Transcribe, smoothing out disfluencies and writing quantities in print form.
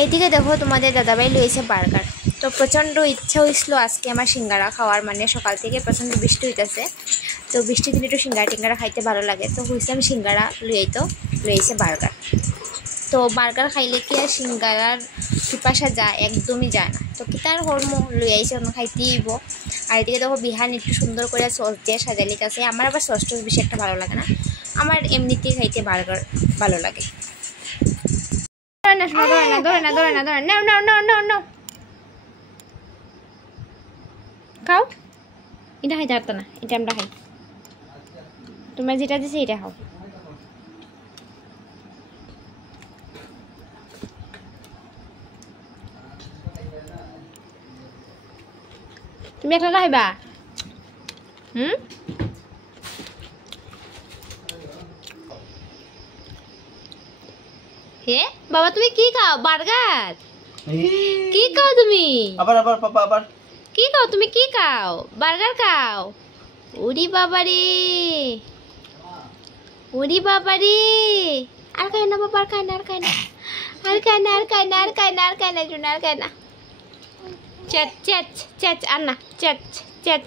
এইদিকে দেখো তোমাদের দাদাভাই লইছে বার্গার। তো প্রচণ্ড ইচ্ছা হয়েছিল আজকে আমার সিঙ্গারা খাওয়ার, মানে সকাল থেকে প্রচণ্ড বৃষ্টি হইতেছে। তো বৃষ্টির দিনে একটু সিঙ্গারা টিঙ্গারা খাইতে ভালো লাগে। তো হইছিলাম সিঙ্গারা লইছে বার্গার। তো বার্গার খাইলে কি আর সিঙ্গারার পিপাসা যায়? একদমই যায় না। তো কিতার হরম লই আইছে খাইতেই হইব। আর এদিকে দেখো বিহান একটু সুন্দর করে সস দিয়ে সাজালিত আছে। আমার আবার সস টস বেশি একটা ভালো লাগে না, আমার এমনিতেই খাইতে বার্গার ভালো লাগে। খাও, এটা খাইতে পারতো না, এটা আমরা খাই। তোমার যেটা দিছে এটা খাও। তুমি একলা খাইবা? হে বাবা, তুমি কি খাও? বার্গার কি খাও তুমি? আবার আবার পাপা আবার কি খাও তুমি? কি খাও? বার্গার খাও? ওরে বাবা রে, ওরে বাবা রে। আর খাই না বাবা, আর খাই না, আর খাই না, আর খাই না, আর খাই না, আর খাই না, আর খাই না, আর খাই না। চেচ চেচ চেচ, আর না, চেচ চেচ।